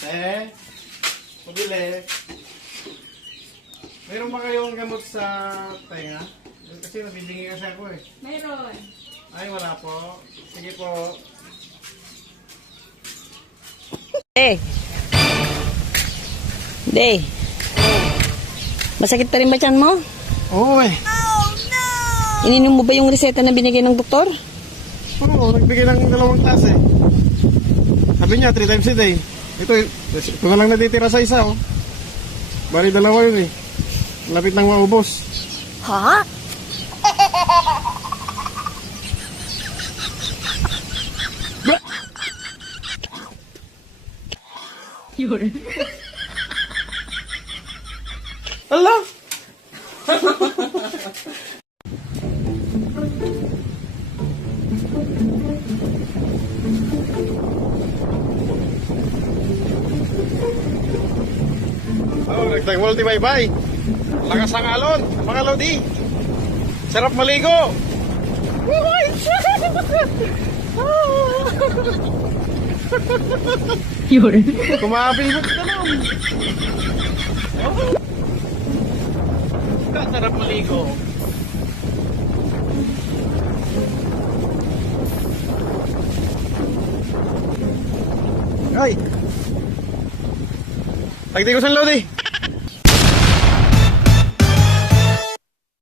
Pabili. Mayroon ba kayong gamot sa tenga? Kasi nabibingi kasi ako eh. Mayroon. Ay, wala po. Sige po. Day. Masakit pa rin ba tiyan mo? Oo eh. Ininom mo ba yung reseta na binigay ng doktor? Oo, nagbigay ng 2 klase. Sabi niya, 3 times a day. Ito na lang natitira sa isa, oh. Bali 2 yun eh. Lapit nang maubos. Ha? Yun. Ala! Nagtag-multi-bye-bye. Lakas ang alon. Mga lodi. Sarap maligo. Yun. Kumapilot ka lang. Sarap maligo. Ay! Tagdi ko sa lodi.